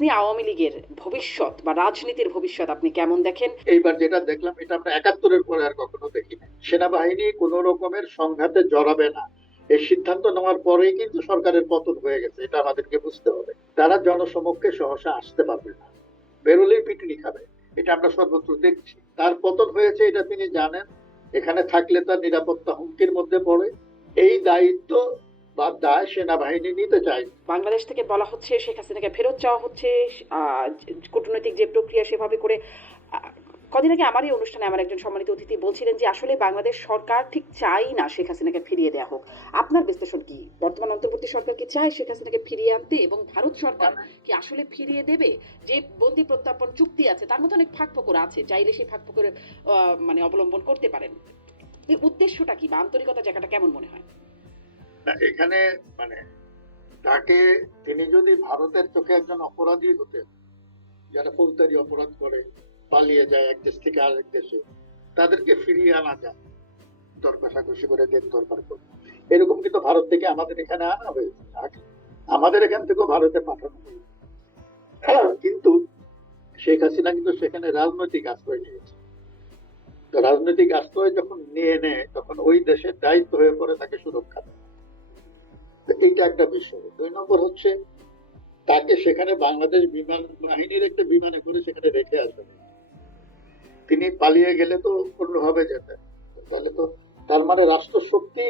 আপনি আওয়ামী লীগের ভবিষ্যৎ বা রাজনীতির ভবিষ্যৎ আপনি কেমন দেখেন? এইবার যেটা দেখলাম, এটা আমরা একাত্তরের পরে আর কখনো দেখিনি সেনাবাহিনী কোন রকমের সংঘাতে জড়াবে না। এই সিদ্ধান্ত নেওয়ার পরেই কিন্তু সরকারের পতন হয়ে গেছে, এটা আমাদেরকে বুঝতে হবে। তারা জনসমক্ষে সহসা আসতে পারবে না। বেরোলেই পিটুনি খাবে, এটা আমরা সর্বত্র দেখছি। তার পতন হয়েছে, এটা তিনি জানেন। এখানে থাকলে তার নিরাপত্তা হুমকির মধ্যে পড়ে। এই দায়িত্ব বা দায় সেনাবাহিনী নিতে চায় বাংলাদেশ থেকে বলা হচ্ছে, শেখ হাসিনাকে ফেরত চাওয়া হচ্ছে কূটনৈতিক যে প্রক্রিয়া সেভাবে করে কদিন আগে আমার এই অনুষ্ঠানে আমার একজন সম্মানিত অতিথি বলছিলেন যে আসলে বাংলাদেশ সরকার ঠিক চাই না শেখ হাসিনাকে ফিরিয়ে দেওয়া হোক। আপনার বিশ্লেষণ কি? বর্তমান অন্তর্বর্তী সরকার কি চায় শেখ হাসিনাকে ফিরিয়ে আনতে এবং ভারত সরকার কি আসলে ফিরিয়ে দেবে? যে বন্দি প্রত্যাপন চুক্তি আছে, তার মধ্যে অনেক ফাঁক ফোকর আছে, চাইলে সেই ফাঁক ফোকরে মানে অবলম্বন করতে পারেন। এই উদ্দেশ্যটা কি বা আন্তরিকতা জায়গাটা কেমন মনে হয়? এখানে মানে তাকে তিনি যদি ভারতের চোখে একজন অপরাধী হতেন যারা ফৌজদারি অপরাধ করে পালিয়ে যায় এক দেশ থেকে আরেক দেশে তাদেরকে ফিরিয়ে আনা যায়। করে দেন দরকার করে এরকম কিন্তু ভারত থেকে আমাদের এখানে আনা হয়েছে। আমাদের এখান থেকেও ভারতে পাঠানো হয়েছে। হ্যাঁ, কিন্তু শেখ হাসিনা কিন্তু সেখানে রাজনৈতিক আশ্রয় নিয়েছে। রাজনৈতিক আশ্রয় যখন নিয়ে নেয় তখন ওই দেশের দায়িত্ব হয়ে পড়ে তাকে সুরক্ষা দেওয়া। এইটা একটা বিষয়। দুই নম্বর হচ্ছে, তাকে সেখানে বাংলাদেশ বিমান বাহিনীর একটা বিমানে করে সেখানে রেখে আসবে। তিনি পালিয়ে গেলে তো অন্যভাবে যেতেন তাহলে তো তার মানে রাষ্ট্র শক্তি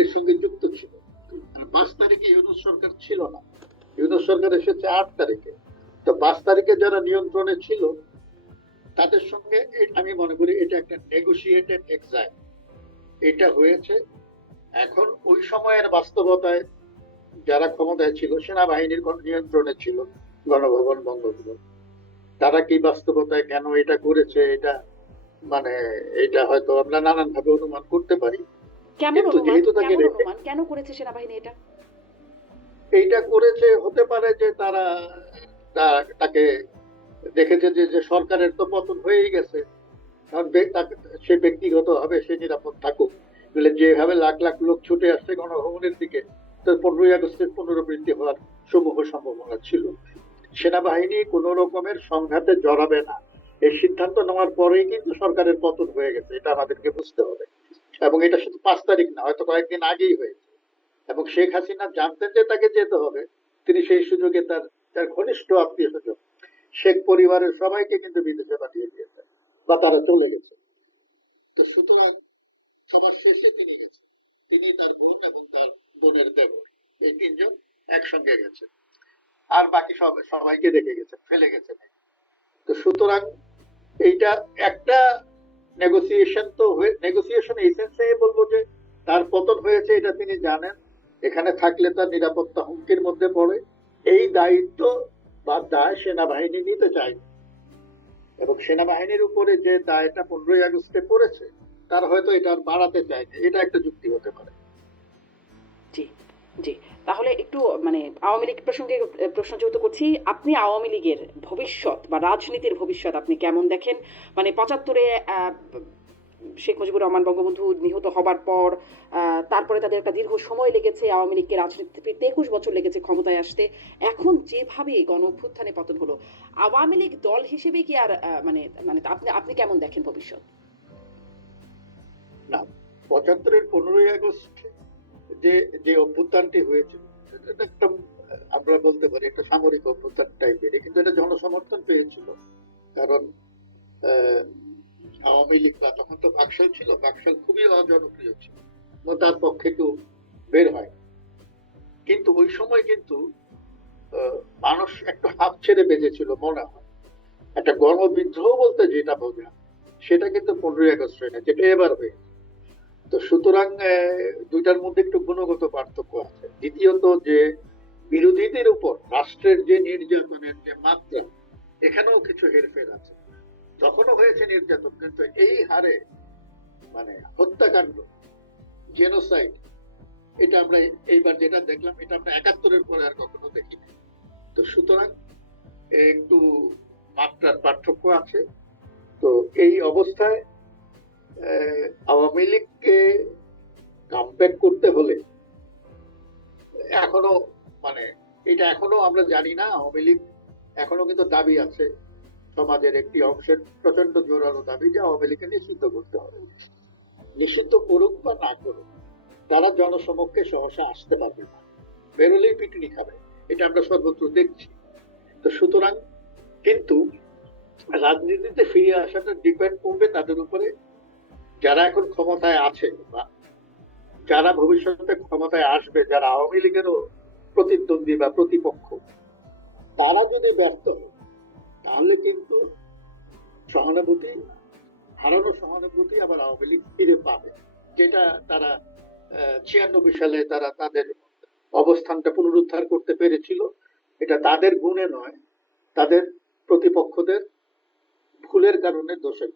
এর সঙ্গে যুক্ত ছিল। পাঁচ তারিখে ইউনুস সরকার ছিল না। ইউনুস সরকার এসেছে আট তারিখে। তো পাঁচ তারিখে যারা নিয়ন্ত্রণে ছিল, তাদের সঙ্গে আমি মনে করি এটা একটা নেগোসিয়েটেড এক্সাইল এটা হয়েছে এখন ওই সময়ের বাস্তবতায় যারা ক্ষমতায় ছিল সেনাবাহিনীর নিয়ন্ত্রণে ছিল গণভবন বঙ্গভবন তারা কি বাস্তবতায় কেন এটা করেছে এটা মানে এটা হয়তো আমরা নানান ভাবে অনুমান করতে পারি। কিন্তু যেহেতু তাকে কেন করেছে সেনাবাহিনী এটা? এইটা করেছে হতে পারে যে তারা তাকে দেখেছে যে যে সরকারের তো পতন হয়েই গেছে। কারণ সে ব্যক্তিগত ভাবে সে নিরাপদ থাকুক। বলে যেভাবে লাখ লাখ লোক ছুটে আসছে গণভবনের দিকে, তো পনেরোই আগস্টের পুনরাবৃত্তি হওয়ার সমূহ সম্ভাবনা ছিল। সেনাবাহিনী কোন রকমের সংঘাতে জড়াবে না। এই সিদ্ধান্ত নেওয়ার পরেই কিন্তু সরকারের পতন হয়ে গেছে, এটা আমাদেরকে বুঝতে হবে। এবং এটা শুধু পাঁচ তারিখ না, হয়তো কয়েকদিন আগেই হয়েছে। এবং শেখ হাসিনা জানতেন যে তাকে যেতে হবে, তিনি সেই সুযোগে তার তার ঘনিষ্ঠ আত্মীয় স্বজন, শেখ পরিবারের সবাইকে কিন্তু বিদেশে পাঠিয়ে দিয়েছেন বা তারা চলে গেছে। তো সুতরাং সবার শেষে তিনি গেছেন। তিনি তার বোন এবং তার বোনের দেবর। এই তিনজন একসঙ্গে গেছে আর বাকি সব সবাইকে রেখে গেছে ফেলে গেছে তো সুতরাং এইটা একটা নেগোসিয়েশন তো নেগোসিয়েশন এই সেন্সে বলব যে তার পতন হয়েছে এটা তিনি জানেন। এখানে থাকলে তার নিরাপত্তা হুমকির মধ্যে পড়ে। এই দায়িত্ব বা দায় সেনাবাহিনী নিতে চায় এবং সেনাবাহিনীর উপরে যে দায়টা পনেরোই আগস্টে পড়েছে তার হয়তো এটা আর বাড়াতে চায় না। এটা একটা যুক্তি হতে পারে। জি জি। তাহলে একটু মানে আওয়ামী লীগ প্রসঙ্গে প্রশ্ন যেহেতু করছি, আপনি আওয়ামী লীগের ভবিষ্যৎ বা রাজনীতির ভবিষ্যৎ আপনি কেমন দেখেন? মানে পঁচাত্তরে শেখ মুজিবুর রহমান বঙ্গবন্ধু নিহত হবার পর তারপরে তাদের একটা দীর্ঘ সময় লেগেছে আওয়ামী লীগকে রাজনীতিতে ফিরতে, একুশ বছর লেগেছে ক্ষমতায় আসতে। এখন যেভাবে গণ অভ্যুত্থানে পতন হলো, আওয়ামী লীগ দল হিসেবে কি আর মানে মানে আপনি আপনি কেমন দেখেন ভবিষ্যৎ? না, পঁচাত্তরের পনেরোই আগস্ট যে যে অভ্যুত্থানটি হয়েছিল, এটা একটা, আমরা বলতে পারি একটা সামরিক অভ্যুত্থান টাইপের কিন্তু এটা জনসমর্থন পেয়েছিল। কারণ আওয়ামী লীগ বা তখন তো বাকশাল ছিল, বাকশাল খুবই অজনপ্রিয় ছিল তার পক্ষে কেউ বের হয়। কিন্তু ওই সময় কিন্তু মানুষ একটু হাফ ছেড়ে বেঁচেছিল মনে হয়। একটা গণবিদ্রোহ বলতে যেটা বোঝা সেটা কিন্তু পনেরোই আগস্ট হয় না, যেটা এবার হয়েছে। তো সুতরাং দুইটার মধ্যে একটু গুণগত পার্থক্য আছে। দ্বিতীয়ত যে বিরোধীদের উপর রাষ্ট্রের যে নির্যাতনের যে মাত্রা এখানেও কিছু হেরফের আছে। তখনও হয়েছে নির্যাতন কিন্তু এই হারে মানে হত্যাকাণ্ড জেনোসাইড এটা আমরা এইবার যেটা দেখলাম এটা আমরা একাত্তরের পরে আর কখনো দেখিনি। তো সুতরাং একটু মাত্রার পার্থক্য আছে। তো এই অবস্থায় আহ, লীগকে কামব্যাক করতে হলে? এখনও মানে এটা এখনও আমরা জানি না, আওয়ামী লীগ এখনও কিন্তু দাবি আছে। সমাজের একটি অংশের প্রচণ্ড জোরালো দাবি যে আওয়ামী লীগকে নিষিদ্ধ করতে হবে। নিষিদ্ধ করুক বা না করুক, তারা জনসমক্ষে সহসা আসতে পারবে না। বেরোলেই পিটুনি খাবে, এটা আমরা সর্বত্র দেখছি। তো সুতরাং কিন্তু রাজনীতিতে ফিরে আসাটা ডিপেন্ড করবে তাদের উপরে যারা এখন ক্ষমতায় আছে বা যারা ভবিষ্যতে ক্ষমতায় আসবে, যারা আওয়ামী লীগেরও প্রতিদ্বন্দ্বী বা প্রতিপক্ষ, তারা যদি ব্যর্থ হয়, তাহলে কিন্তু সহানুভূতি, হারানো সহানুভূতি আবার আওয়ামী লীগ ফিরে পাবে। যেটা তারা ছিয়ানব্বই সালে তারা তাদের অবস্থানটা পুনরুদ্ধার করতে পেরেছিল। এটা তাদের গুণে নয়, তাদের প্রতিপক্ষদের ভুলের কারণে দোষের